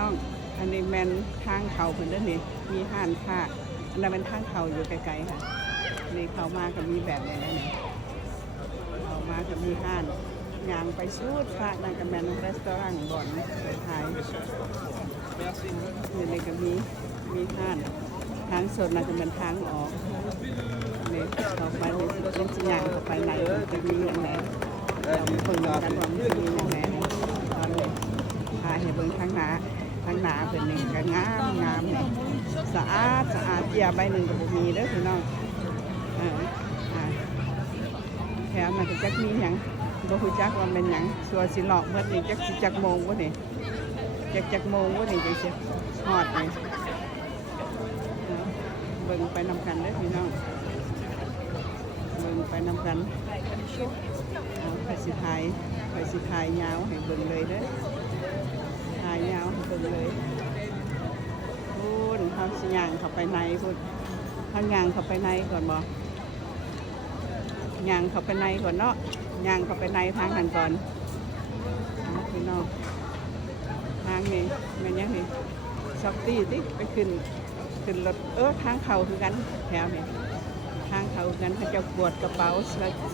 น้องอันนี้แมนทางเขาเพิ่นเด้อนี่มีห้านค้าอันนั้นเป็นทางเขาอยู่ไกลๆค่ะนี่เขามาก็มีแบบนี้นะนี่เขามาก็มีห้านย่างไปสูดฟ้านั่นก็แมนรีสอร์ทบ่อนไปขายนี่ก็มีห้านทางสดนั่นก็เป็นทางออกนี่ต่อไปนี่เป็นสิย่างเข้าไปในจะมีอย่างไรเราเพิ่งกันว่ามันมีอย่างไรตอนนี้พาให้เบิ่งทางหน้าเป็นนี่ก็งามนี่สะอาดเจียใบหนึ่งก็บ่มีเด้อพี่น้องแถมมันก็จักมีหยังบ่ฮู้จักว่าเป็นหยังสัวสิหลอกเบิดนี่จักโมงบ่นี่จักโมงบ่นี่จังสิฮอดนี่เบิ่งไปนำกันเด้อพี่น้องเบิ่งไปนำกันไปสิถ่ายยาวให้เบิ่งเลยเด้อถ่ายยาวให้เบิ่งเลยพูดเขาสิย่างเข้าไปในพูดเขาย่างเข้าไปในก่อนบ่ย่างเข้าไปในก่อนเนาะย่างเข้าไปในทางหันก่อนพี่น้องทางนี้แม่นยังนี่ช็อปตี้ติไปขึ้นรถทางเขาคือกันแถวนี้ทางเขากันเขาจะกวดกระเป๋า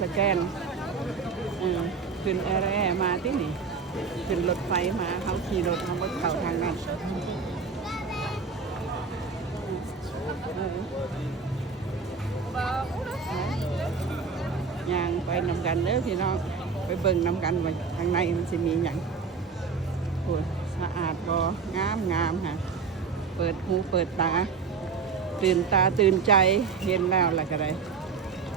สแกนขึ้นแอร์มาที่นี่ขึ้นรถไฟมาเขาขี่รถเขาก็เข้าทางนั้นย่างไปนำกันเด้อพี่น้องไปเบิ่งนำกันว่าทางในมันจะมีอย่างโอ้สะอาดบ่งามค่ะเปิดหูเปิดตาตื่นตาตื่นใจเห็นแล้วอะไรก็ได้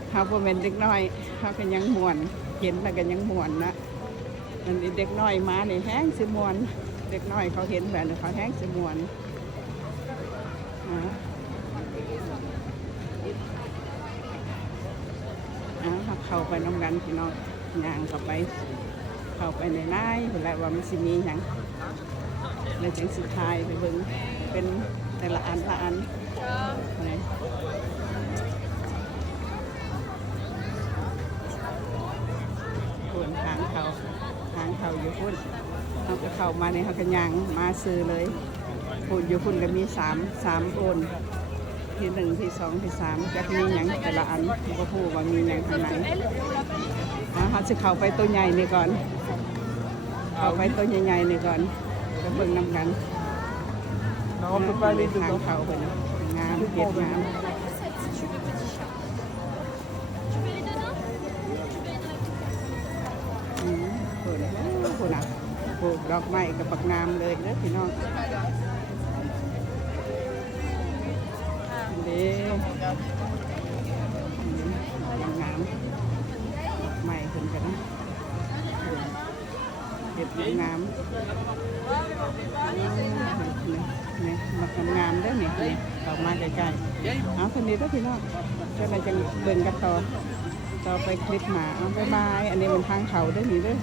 เขาพอเป็นเด็กน้อยเขาก็ยังม่วนเห็นแล้วก็ยังม่วนนะอันนี้เด็กน้อยมาเนี่ยแห้งสิม่วนเด็กน้อยเขาเห็นแบบนี้เขาแห้งสิม่วนเข้าไปน้ำกันพี่น้องย่างเข้าไปในน้ายเวลาว่ามันสิมีอย่างเลยจังสุดท้ายไปเบิ่งเป็นแต่ละอันนี่พุ่นทางเขาอยู่พุ่นเขาก็เข้ามาในเขาก็ย่างมาซื้อเลยพุ่นอยู่พุ่นก็มี3โอนที่1ที่2ที่3จะมีอย่างแต่ละอันก็พูดว่ามีอย่างทางไหนเขาจะเข้าไปตัวใหญ่นี่ก่อนเข้าไปตัวใหญ่ๆนี่ก่อนจะเบิ่งนำกันทางเขาเป็นงามเก็บงามคุณอ่ะปลูกดอกไม้กับปักงามเลยเด้อพี่น้องเด้งามใหม่ขึ้นกันนะเก็บงามนี่มางามได้เนี่ยต่อมาใกล้ๆเอาคนนี้ด้วยพี่น้องจะไปจังเบิ่งกันต่อไปคลิปหมาเอาบายอันนี้มันทางเขาได้หนิด้วย